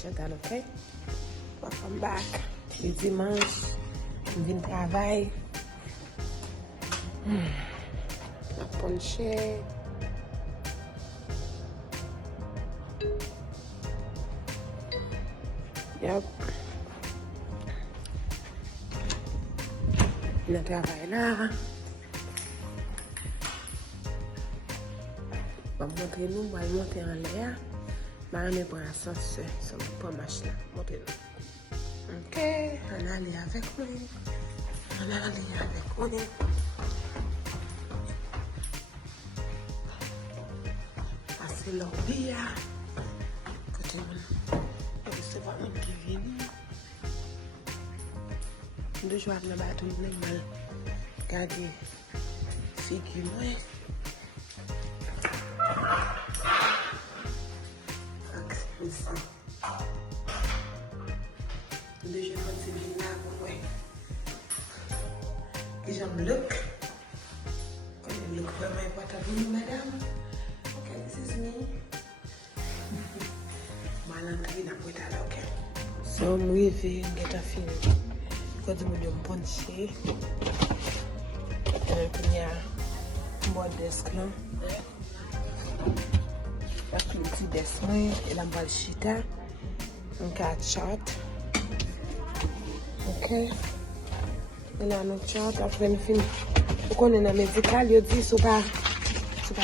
Chantal, ok? Welcome back. C'est dimanche. Je viens de travail. La ponche. Yep. Le travail là. Je vais montrer nous, je vais monter en l'air. Je vais aller prendre l'ascenseur. Ça ne peut pas marcher. Montrez-nous. Ok, on va aller avec moi. On va aller avec moi. Passer l'orbi. Côté moi. C'est pas moi qui viens. Deux jours de bateau, je vais mal garder figure. Ici. Deux jours de bien là pour moi. Que j'aime look. Que look vraiment important pour nous, madame. Okay, this is me. Malantre na poeta là, okay. So, I'm leaving, get a feel. Because I'm going to punch it. And I'm going to board desk là. Activity desk moi, et la balle chita. On a chat. Ok. Et là, notre chat, après nous finissons. Pour qu'on ait un médical, il dit, si pas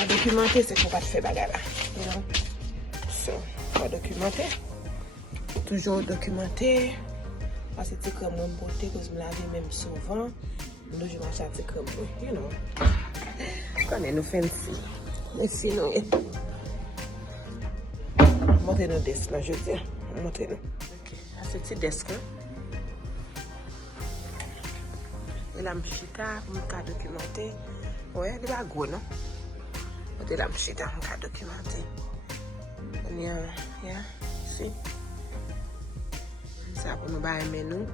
documenté, c'est pour pas te faire bagarre là. You know? So, pas documenté. Toujours documenté. Parce que c'est comme une beauté que je me lave même souvent. Nous, je marche à comme you know. Quand nous fancy. Mais sinon, montrez-nous desk là, je dis. Montrez-nous. Ok. À ce petit desk là. Et la mchita, pour me documenter. Ouais, il va go, non? Et la mchita, pour me documenter. And yeah, see? Ça pour nous buy menu.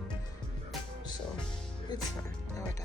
So, it's fine. Now what I do.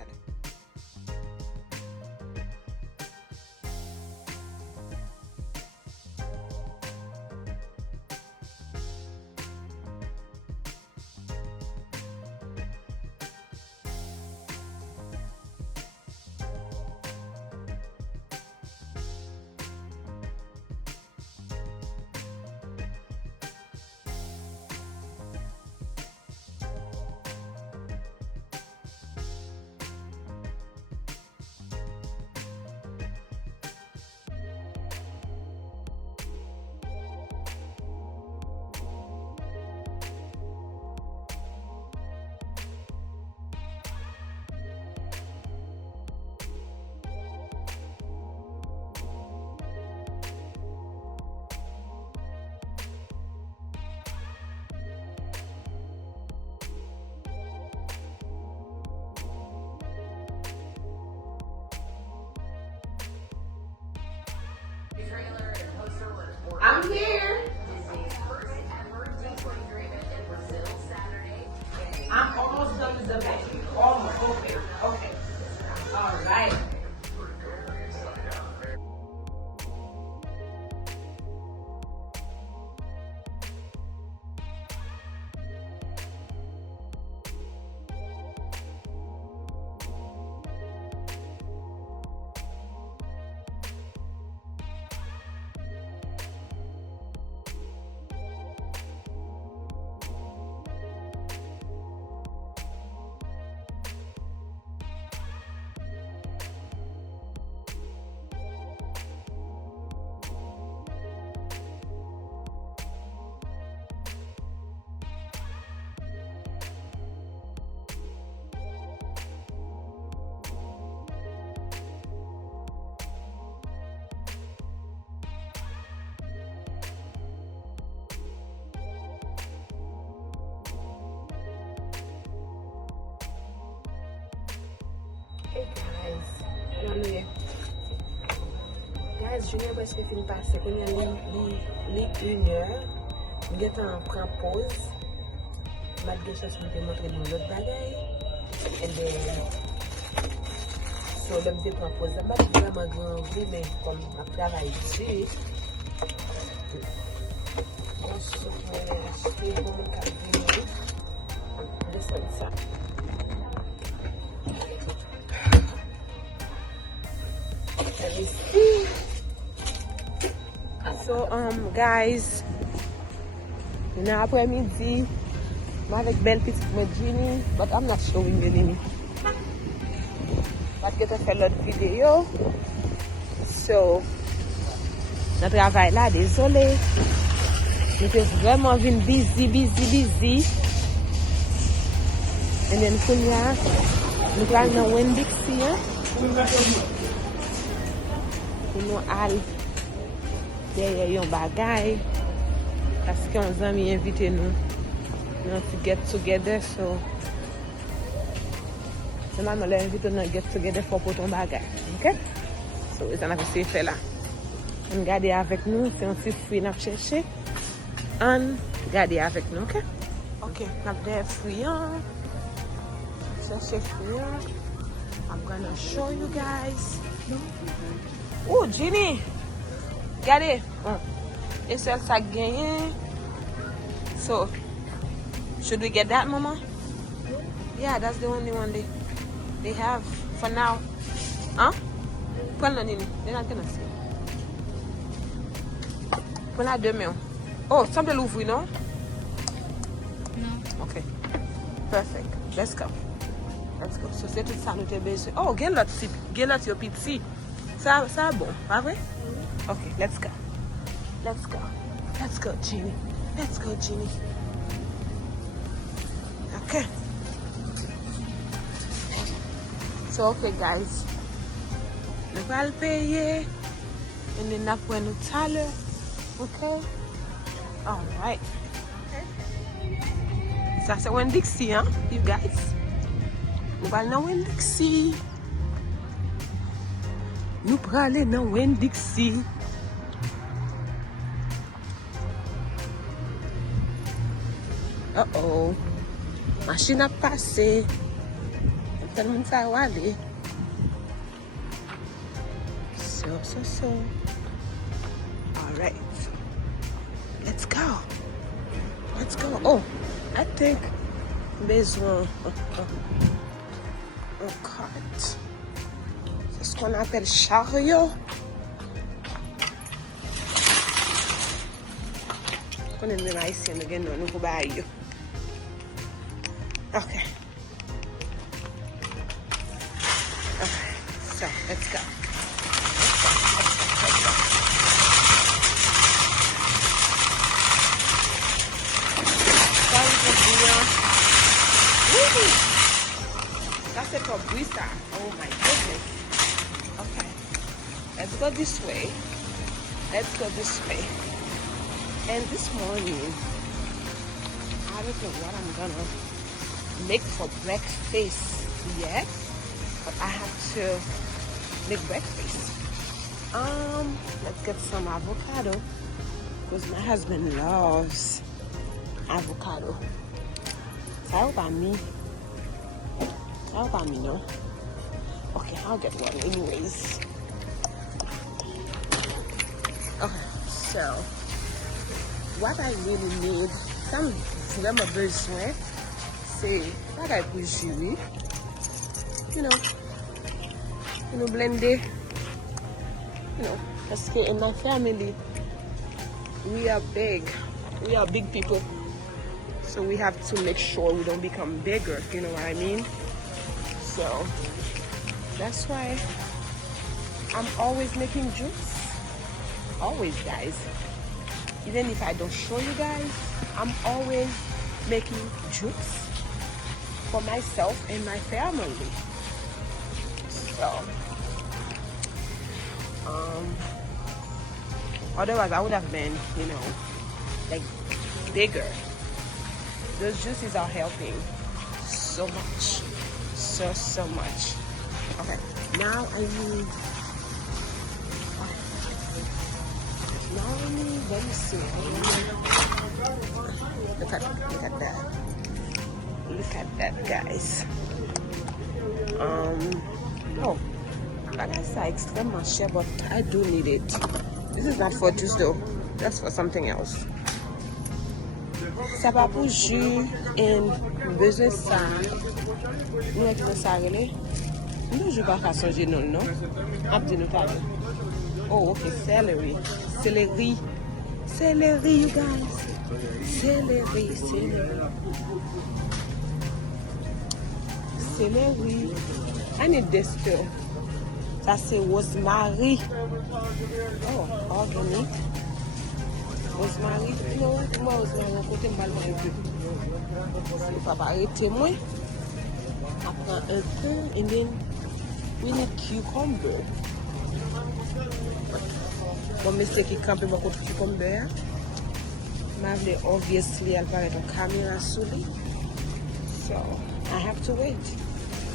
I'm here. I'm almost done with the vacuum. Almost. Okay. Okay. All right. Hey guys, guys, je n'ai pas fini de passer. Quand il y a les 1 heure, je vais prendre pause. Malgré ça, je vais montrer une autre bagaille. Et then, so, je vais prendre pause. Je vais vraiment grand, mais comme je travaille ici, So, stay home and continue. This one's up. Let me see. So, guys, now après-midi, avec belle petite Jenny, but I'm not showing you Nini. But get a fait vidéo. So, notre travail là, désolé. J'étais vraiment venu busy. And then Kunya, nous allons dans Winn-Dixie, hein? Nous allons derrière yon bagay. Parce qu'on a mis invité nous to get together, so seulement les invités nous get together pour ton bagay, ok? So c'est un affaire fait là. On garde avec nous, c'est un petit fruit n'a chercher. On garde avec nous, ok? Ok, n'a des fruits, chercher fruits. I'm gonna show you guys. Oh, Ginny, regardez. It's a gagné. So, should we get that, Mama? Yeah, that's the only one they have for now. Huh? They're not gonna see. Pour la demain. Oh, semble l'ouvrir, non? No. Okay. Perfect. Let's go. So, c'est tout ça nous te besoin. Oh, get l'autre your pizza. Ça bon, pas vrai? Okay, let's go. Let's go, Ginny. Okay. So, okay, guys. Nous allons payer. And then that's when nous taler. Okay? Alright. Ça, c'est Winn-Dixie, hein, you guys? Nous allons dans Winn-Dixie. Nous allons dans Winn-Dixie. Uh-oh. Machine a passé. Tout le monde ça va aller. So. Alright. Let's go. Oh, I think besoin un carte. C'est ce qu'on appelle chariot. On est dans ici, on est dans un nouveau bail. Okay, so let's go. That's a cabrisa. Oh my goodness. Okay, let's go this way. And this morning, I don't know what I'm gonna make for breakfast yet, but I have to make breakfast. Let's get some avocado because my husband loves avocado. So about me, no? Okay, I'll get one anyways. Okay, so what I really need, some vraiment besoin, c'est bagay pour jouer. You know, blender. Parce que in my family, we are big people. So we have to make sure we don't become bigger, you know what I mean? So that's why I'm always making juice. Always, guys. Even if I don't show you guys, I'm always making juice for myself and my family. So, otherwise I would have been, like bigger. Those juices are helping so much, so much. Okay, now I need. Let me see. Look at that. Look at that, guys. Oh, like I said, extremely share, but I do need it. This is not for juice though. That's for something else. Ça pas pour jus et besoin ça. Nous avons ça relé. Nous je pas changer non. Abdi nous pas. Oh ok, celery. Celery, you guys. Celery. I need this too. Ça c'est rosemary. Oh, organic. Rosemary. Non, moi rosemary côté mal un peu. C'est pas arrêter moi. Après un peu and then we need cucumber. Bon, monsieur qui campe beaucoup de cucumber. Mais obviously elle va être en caméra sur lui. So I have to wait.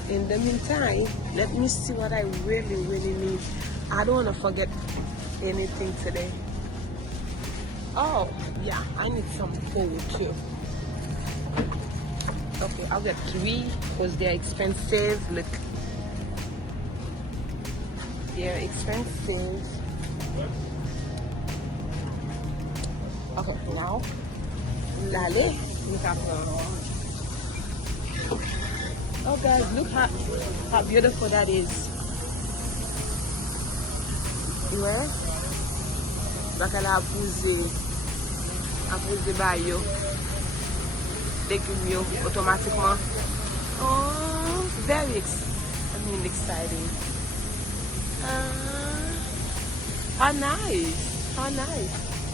In the meantime, let me see what I really need. I don't want to forget anything today. Oh, yeah, I need some food too. Okay, I'll get 3 because they're expensive. Look, they're expensive. Okay, now, Lale, look at her. Oh guys, look how beautiful that is. Where? Bakala a posé bayo. Légumes yo automatiquement. Oh, very exciting. How nice.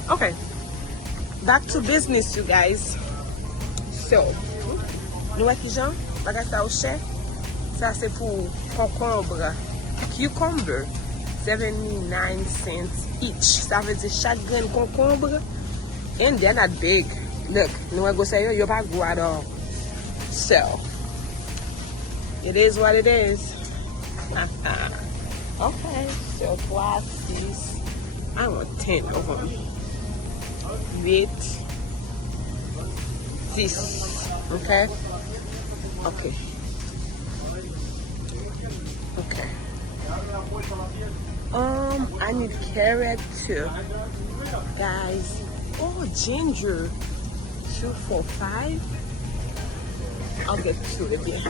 Okay, back to business, you guys. So, nous qui Jean, bagage ça au chef. Ça c'est pour concombre. Cucumber, 79 cents each. Ça veut dire chaque grain de concombre. And they're not big. Look, nous go say you're pas gros at all. So, it is what it is. Okay, so 3, 6, I want 10 of them. 8, 6, okay? Okay. I need carrot too, guys. Oh, ginger, 2 for 5. I'll get 2 again.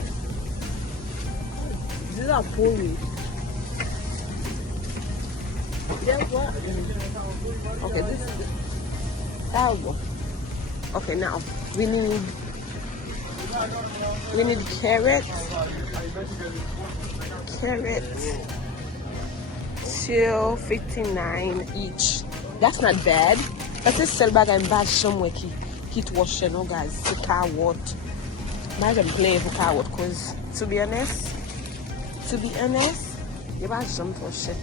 These are pulling. Guess what? Okay, this is that will go. Okay, now we need carrot. Till 59 each. That's not bad. That's a sell bag and bag somewhere keep washing, no guys. It's a carrot. Imagine playing for carrot because to be honest, you buy some for shit.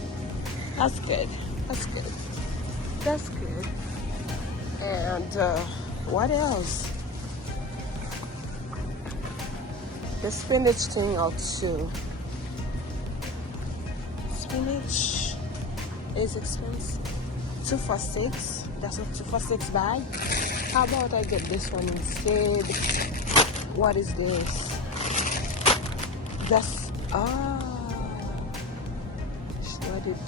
That's good. And what else? The spinach thing out too. Spinach is expensive. 2 for 6. That's a 2 for 6 bag. How about I get this one instead? What is this? That's shredded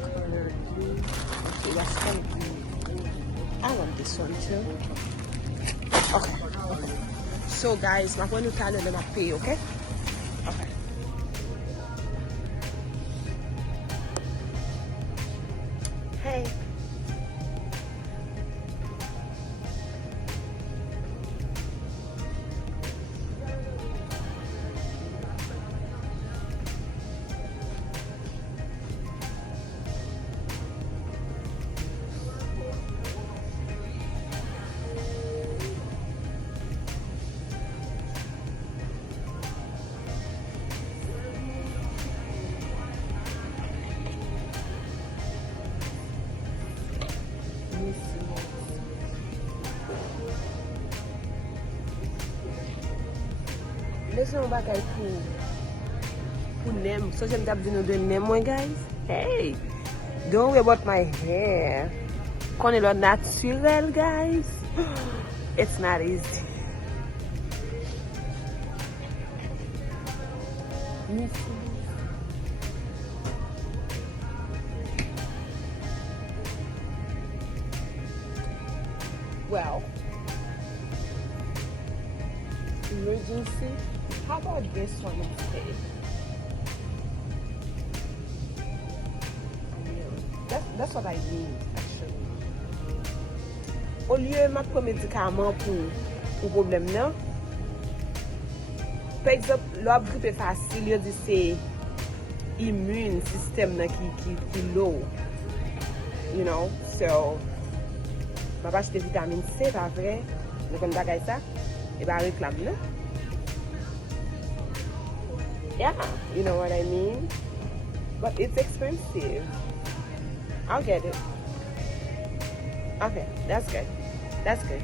color green. Okay, that's kind of green. I want this one too. Okay. So guys, I'm going to tell them I pay, okay? Okay. Hey. Laissez-moi bagaille pour nem. So j'aime d'abord de nem, moi guys. Hey, don't worry about my hair. Qu'on est le naturel, guys. It's not easy. Well, emergency. How about this one instead? That's what I need, actually. Au lieu de prendre médicament pour problème non. Par exemple, l'autre grippe facile, il dit c'est immune système qui low. You know, so ma pas acheter vitamine C, pas vrai? Nous connaissons bagay ça et bah réclame là. Yeah, you know what I mean? But it's expensive. I'll get it. Okay, that's good. That's good.